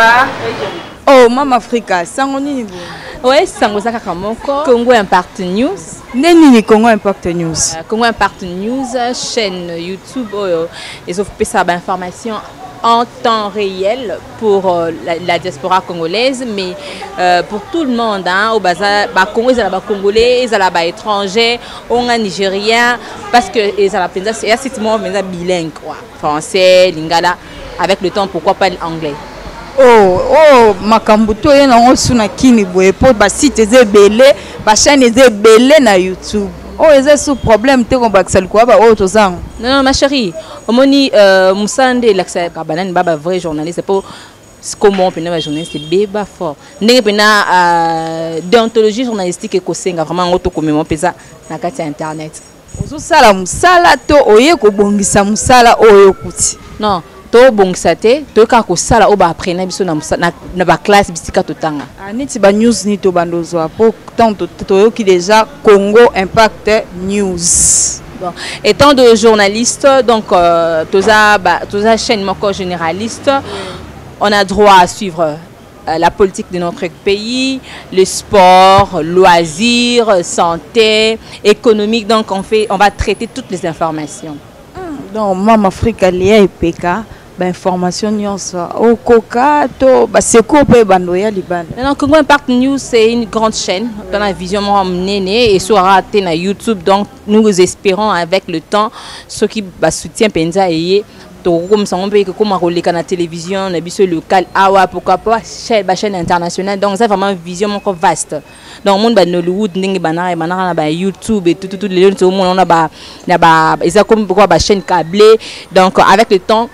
va? Oh, Mama Africa, Sangoni. Oui, Sangoza Kakamoko, Congo Impact News. Neni Congo Impact News. Congo Impact News, chaîne YouTube, ils offrent ça d'informations en temps réel pour la diaspora congolaise, mais pour tout le monde, hein, au bazar, Congo, ils ont congolais, ils ont étrangers, on a nigérien, parce que ils ont c'est bilingue, quoi, français, lingala, avec le temps, pourquoi pas l'anglais. Oh, makambuto yena osuna kini boye po ba site ezebele, ba chaîne ezebele na YouTube. Oh, est sous problème te ko bakisali ko ba o tozango. Non, ma chérie, omoni Musande l'accès kabanani baba vrai journaliste, c'est pas comment pena ba journaliste beba fort. Ndenge pena déontologie journalistique et kosenga vraiment auto komemo pesa na kati internet. Ozo sala musala to oye ko bongisa musala oyo kuti. Non. To bongsate to ka ko sala o ba aprena biso na ba classe bisika totanga niti ba news ni to bandozo po tant to ki déjà Congo Impact News. Bon, étant de journaliste donc toza chaîne moko généraliste, on a droit à suivre la politique de notre pays, le sport, loisirs, santé, économique, donc on va traiter toutes les informations. Donc Mama Africa lié EPK information au coca to baseko pe bandoya libana. Non, Congo Impact News c'est une grande chaîne dans la vision néné et sera na YouTube, donc nous espérons avec le temps ceux qui soutient Penza et comme ça on peut que comme relais na télévision na biso local awa pourquoi pas chaîne internationale, donc c'est vraiment une vision encore vaste. Donc monde ba Nollywood ndenge banana na ba YouTube et tout les gens tout monde on a ils comme pourquoi ba chaîne câblée, donc avec le temps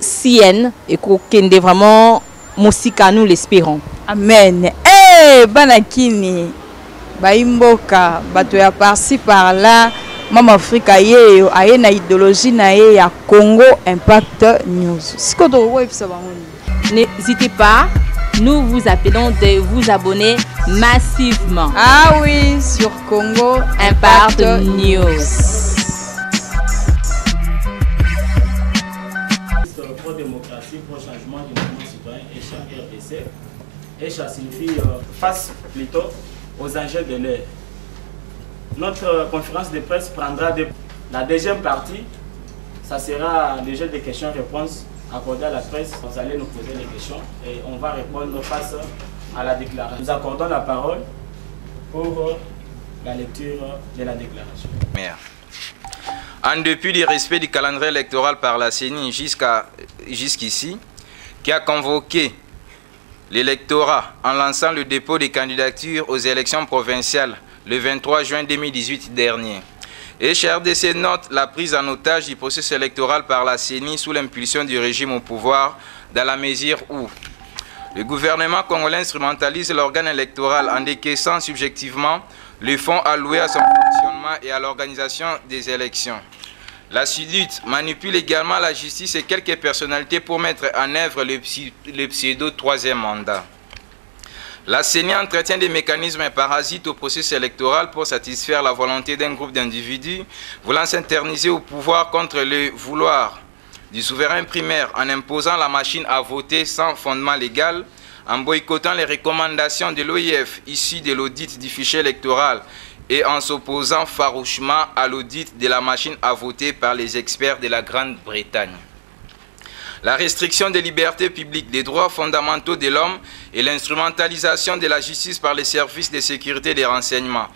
CN et kokende vraiment musika nous l'espérons. Amen. Banakini baimboka bato ya par-ci par là. Mama Africa ye aye na idéologie na ye ya Congo Impact News. N'hésitez pas, nous vous appelons de vous abonner massivement. Ah oui, sur Congo Impact News. Pro-démocratie, pro-changement du mouvement citoyen ECHA-RDC. ECHA signifie face plutôt aux enjeux de l'ère. Notre conférence de presse prendra la deuxième partie. Ça sera le jeu de questions-réponses accordé à la presse. Vous allez nous poser des questions et on va répondre face à la déclaration. Nous accordons la parole pour la lecture de la déclaration. En dépit du respect du calendrier électoral par la CENI jusqu'ici, qui a convoqué l'électorat en lançant le dépôt des candidatures aux élections provinciales le 23 juin 2018 dernier. Et RDC note la prise en otage du processus électoral par la CENI sous l'impulsion du régime au pouvoir, dans la mesure où le gouvernement congolais instrumentalise l'organe électoral en décaissant subjectivement les fonds alloués à son fonctionnement et à l'organisation des élections. La SUDIT manipule également la justice et quelques personnalités pour mettre en œuvre le pseudo-troisième mandat. La CENI entretient des mécanismes parasites au processus électoral pour satisfaire la volonté d'un groupe d'individus voulant s'interniser au pouvoir contre le vouloir du souverain primaire en imposant la machine à voter sans fondement légal, en boycottant les recommandations de l'OIF issues de l'audit du fichier électoral et en s'opposant farouchement à l'audit de la machine à voter par les experts de la Grande-Bretagne. La restriction des libertés publiques, des droits fondamentaux de l'homme et l'instrumentalisation de la justice par les services de sécurité et de renseignement,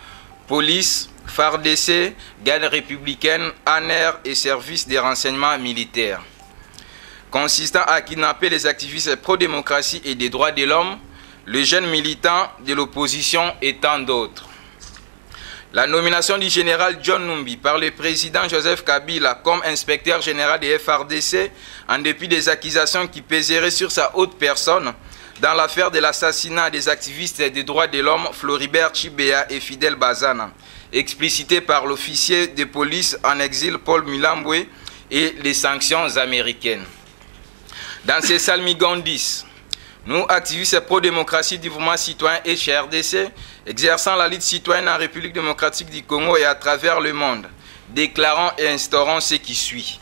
police, FARDC, garde républicaine, ANER et services de renseignement militaires, consistant à kidnapper les activistes pro-démocratie et des droits de l'homme, les jeunes militants de l'opposition et tant d'autres. La nomination du général John Numbi par le président Joseph Kabila comme inspecteur général des FARDC, en dépit des accusations qui pèseraient sur sa haute personne dans l'affaire de l'assassinat des activistes des droits de l'homme Floribert Chibea et Fidel Bazana, explicité par l'officier de police en exil Paul Milambwe et les sanctions américaines. Dans ces salmigondis, nous, activistes pro-démocratie du mouvement citoyen et chez RDC, exerçant la lutte citoyenne en République démocratique du Congo et à travers le monde, déclarons et instaurons ce qui suit.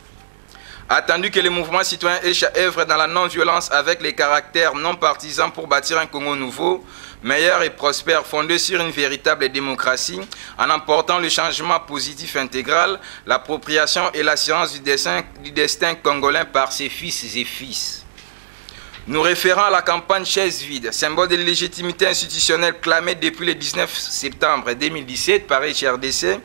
Attendu que le mouvement citoyen ECHA œuvre dans la non-violence avec les caractères non partisans pour bâtir un Congo nouveau, meilleur et prospère, fondé sur une véritable démocratie, en emportant le changement positif intégral, l'appropriation et l'assurance du destin congolais par ses fils et fils. Nous référons à la campagne Chaise vide, symbole de légitimité institutionnelle clamée depuis le 19 septembre 2017 par HRDC,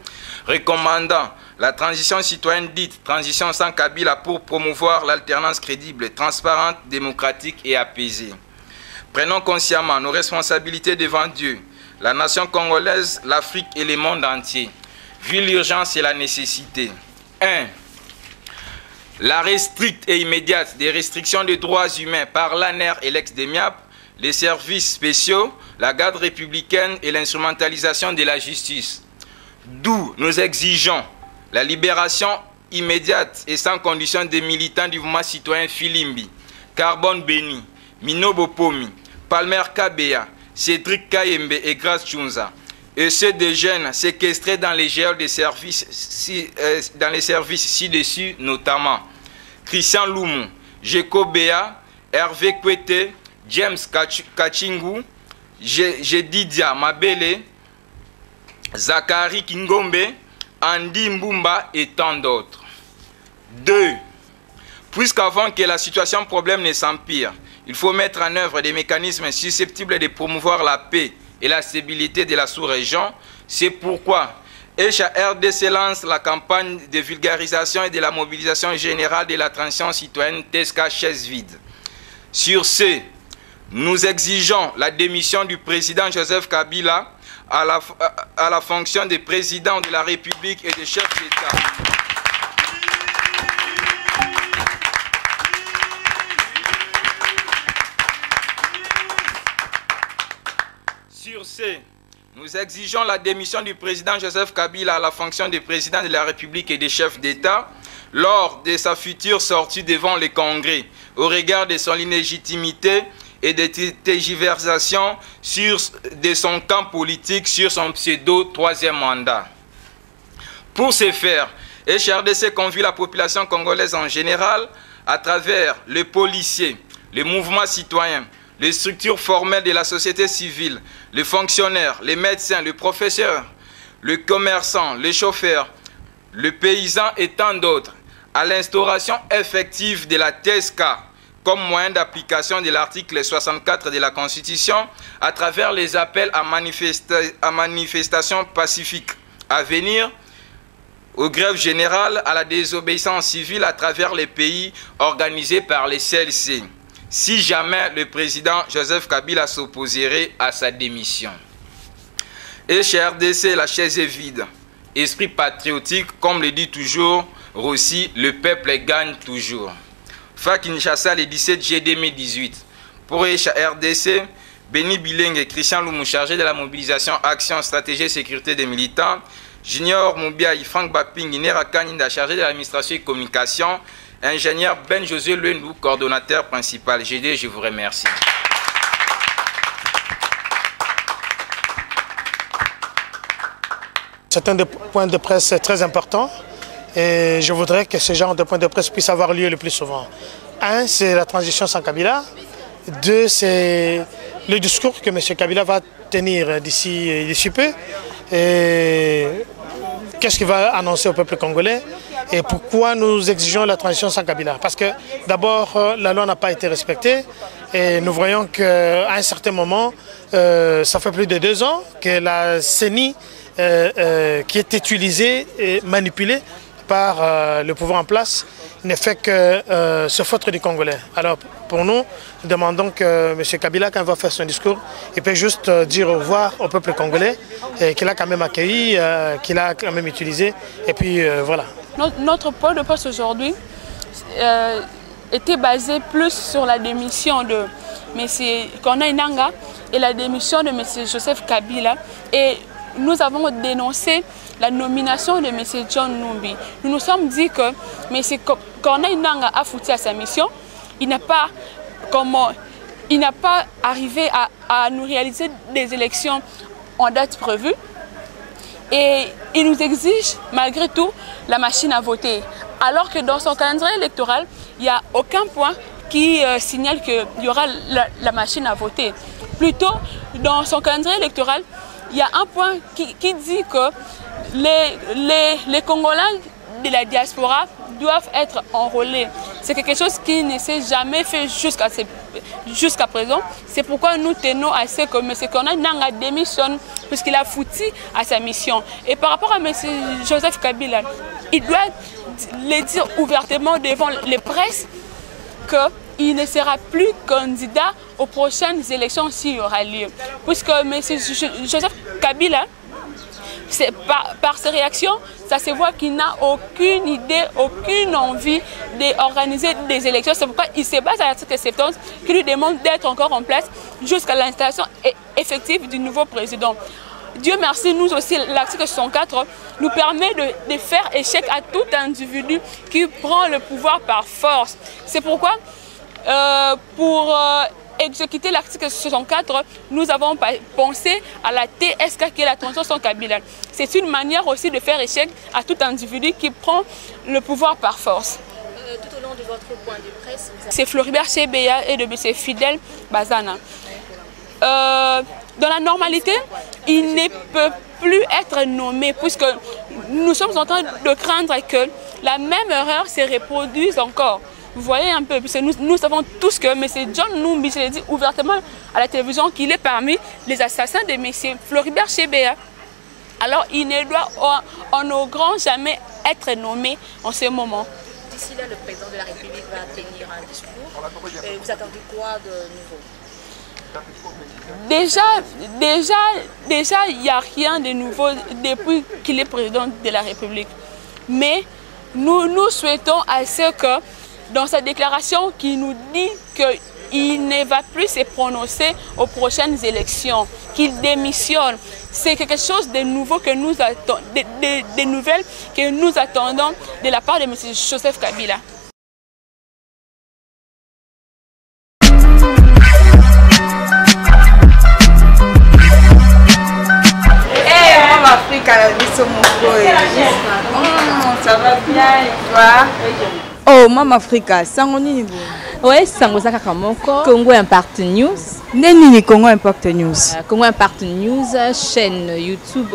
recommandant la transition citoyenne dite transition sans Kabila pour promouvoir l'alternance crédible, transparente, démocratique et apaisée. Prenons consciemment nos responsabilités devant Dieu, la nation congolaise, l'Afrique et le monde entier. Vu l'urgence et la nécessité. 1. L'arrêt strict et immédiate des restrictions des droits humains par l'ANER et l'ex-DEMIAP, les services spéciaux, la garde républicaine et l'instrumentalisation de la justice. D'où nous exigeons la libération immédiate et sans condition des militants du mouvement citoyen Filimbi, Carbone Béni, Mino Bopomi, Palmer Kabea, Cédric Kayembe et Grace Chunza, et ceux des jeunes séquestrés dans les geôles des services ci-dessus notamment Christian Loumou, Jeko Bea, Hervé Kwete, James Kachingu, Jedidia Mabele, Zachary Kingombe, Andy Mbumba et tant d'autres. 2. Puisqu'avant que la situation problème ne s'empire, il faut mettre en œuvre des mécanismes susceptibles de promouvoir la paix et la stabilité de la sous-région. C'est pourquoi ECHA RDC lance la campagne de vulgarisation et de la mobilisation générale de la transition citoyenne TESCA Chaise vide. Sur ce, nous exigeons la démission du président Joseph Kabila à la fonction de président de la République et de chef d'État. Sur ce, nous exigeons la démission du président Joseph Kabila à la fonction de président de la République et de chef d'État lors de sa future sortie devant le Congrès, au regard de son illégitimité et des tergiversations de son camp politique sur son pseudo troisième mandat. Pour ce faire, HRDC convie la population congolaise en général, à travers les policiers, les mouvements citoyens, les structures formelles de la société civile, les fonctionnaires, les médecins, les professeurs, les commerçants, les chauffeurs, les paysans et tant d'autres, à l'instauration effective de la TESCA, comme moyen d'application de l'article 64 de la Constitution à travers les appels à manifestations pacifiques à venir, aux grèves générales, à la désobéissance civile à travers les pays organisés par les CLC, si jamais le président Joseph Kabila s'opposerait à sa démission. Et chez RDC, la chaise est vide. Esprit patriotique, comme le dit toujours Rossi, le peuple gagne toujours. Kinshasa le 17 juillet 2018. Pour RDC, Béni Bileng et Christian Loumou, chargé de la mobilisation, action, stratégie et sécurité des militants. Junior Moubiaï, Frank Baping, Inera Kaninda, chargé de l'administration et communication. Ingénieur Ben José Luendou, coordonnateur principal. GD, je vous remercie. C'est un point de presse très important. Et je voudrais que ce genre de point de presse puisse avoir lieu le plus souvent. 1, c'est la transition sans Kabila. 2, c'est le discours que M. Kabila va tenir d'ici peu. Et qu'est-ce qu'il va annoncer au peuple congolais et pourquoi nous exigeons la transition sans Kabila. Parce que d'abord, la loi n'a pas été respectée et nous voyons qu'à un certain moment, ça fait plus de 2 ans que la CENI qui est utilisée et manipulée par le pouvoir en place ne fait que se foutre du Congolais. Alors pour nous, nous demandons que M. Kabila, quand il va faire son discours, il peut juste dire au revoir au peuple congolais, qu'il a quand même accueilli, qu'il a quand même utilisé, et puis voilà. Notre point de presse aujourd'hui était basé plus sur la démission de M. Corneille Nangaa et la démission de M. Joseph Kabila. Et nous avons dénoncé la nomination de M. John Numbi. Nous nous sommes dit que M. Corneille Nangaa a foutu à sa mission. Il n'a pas arrivé à nous réaliser des élections en date prévue. Et il nous exige, malgré tout, la machine à voter. alors que dans son calendrier électoral, il n'y a aucun point qui signale qu'il y aura la machine à voter. Plutôt, dans son calendrier électoral, il y a un point qui dit que les Congolais de la diaspora doivent être enrôlés. C'est quelque chose qui ne s'est jamais fait jusqu'à présent. C'est pourquoi nous tenons à ce que M. Corneille Nangaa démissionne puisqu'il a foutu à sa mission. Et par rapport à M. Joseph Kabila, il doit le dire ouvertement devant les presses qu'il ne sera plus candidat aux prochaines élections s'il y aura lieu. Puisque M. Joseph Kabila, par ses réactions, ça se voit qu'il n'a aucune idée, aucune envie d'organiser des élections. C'est pourquoi il se base à l'article 70 qui lui demande d'être encore en place jusqu'à l'installation effective du nouveau président. Dieu merci, nous aussi, l'article 64 nous permet de faire échec à tout individu qui prend le pouvoir par force. C'est pourquoi, pour exécuter l'article 64, nous avons pensé à la TSK qui est la transition Kabila. C'est une manière aussi de faire échec à tout individu qui prend le pouvoir par force. Tout au long de votre point de presse, c'est Floribert Chebeya et de M. Fidel Bazana. Dans la normalité, il ne peut plus être nommé puisque nous sommes en train de craindre que la même erreur se reproduise encore. Vous voyez un peu, parce que nous savons tous que M. John Numbi s'est dit ouvertement à la télévision qu'il est parmi les assassins de M. Floribert Chebeya. Alors il ne doit en au grand jamais être nommé en ce moment. D'ici là, le président de la République va tenir un discours. Vous attendez quoi de nouveau? Déjà, il n'y a rien de nouveau depuis qu'il est président de la République. Mais nous souhaitons à ce que, dans sa déclaration qui nous dit qu'il ne va plus se prononcer aux prochaines élections, qu'il démissionne, c'est quelque chose de nouveau que nous attendons, des nouvelles que nous attendons de la part de M. Joseph Kabila. Ça va bien, oh, Mama Africa, sango nini bo? Oui, sango za kaka moko. Congo Impact News. Neni Congo Impact News. Congo Impact News, chaîne YouTube,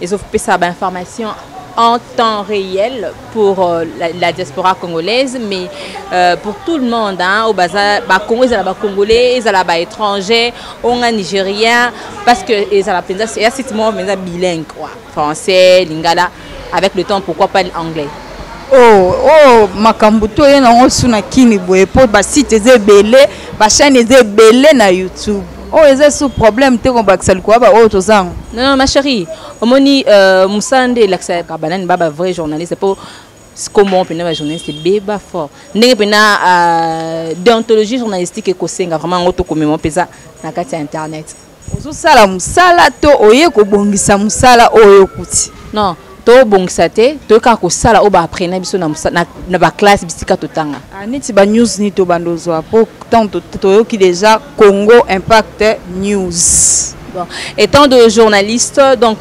ils offrent ça d'informations en temps réel pour la diaspora congolaise, mais pour tout le monde, hein, au bazar, Congo, ils ont congolais, ils ont étrangers, on a nigérien, parce que ils ont c'est bilingue, quoi, français, lingala, avec le temps, pourquoi pas l'anglais. Oh, makambuto yena osuna kini boye po ba site ezebele, ba chaîne ezebele na YouTube. Oh, est-ce sous problème te kombakisa quoi ba oh tozango. Non, ma chérie, omoni Moussande l'accès kabanane baba vrai journaliste, c'est pour comment pena journaliste beba fort. Ndenge pena déontologie journalistique et kosenga vraiment auto komemo pesa na kati internet. Ozo sala musala to oye ko bongisa musala oyo kuti. Non. To bongisa te to ka ko sala o ba aprena biso na ba classe bisika totanga. Neti ba news ni to bandozo po tant to ki déjà Congo Impact News. Bon, étant de journaliste, donc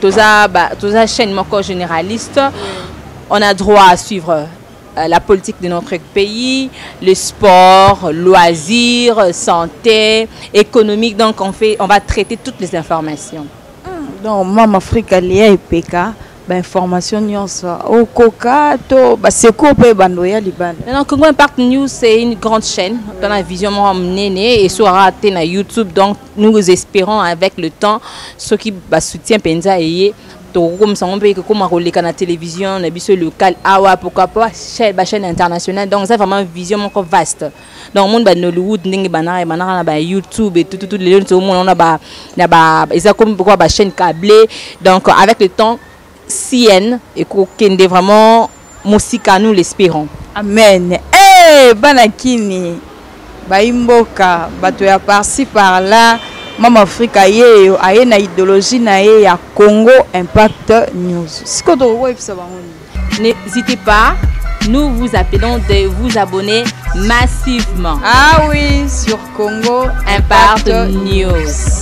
toza chaîne moko généraliste, on a droit à suivre la politique de notre pays, le sport, loisirs, santé, économique, donc on va traiter toutes les informations. Donc Mama Africa lié IPK information au coca to baseko pe bandoya libana. Non, Congo Impact News c'est une grande chaîne dans la vision néné et sera na YouTube, donc nous espérons avec le temps ceux qui soutient Penza et comme ça on peut que comme relais na télévision na biso local awa pourquoi pas chaîne internationale, donc c'est vraiment une vision encore vaste. Donc monde ba Nollywood ndenge banana na ba YouTube et tout les gens tout monde on a ils comme pourquoi ba chaîne câblée, donc avec le temps CN et kokende vraiment musika nous l'espérons. Amen. Banakini baimboka bato ya par-ci par là. Mama Africa yeyo aye na idéologie na ye ya Congo Impact News. N'hésitez pas, nous vous appelons de vous abonner massivement. Ah oui, sur Congo Impact News.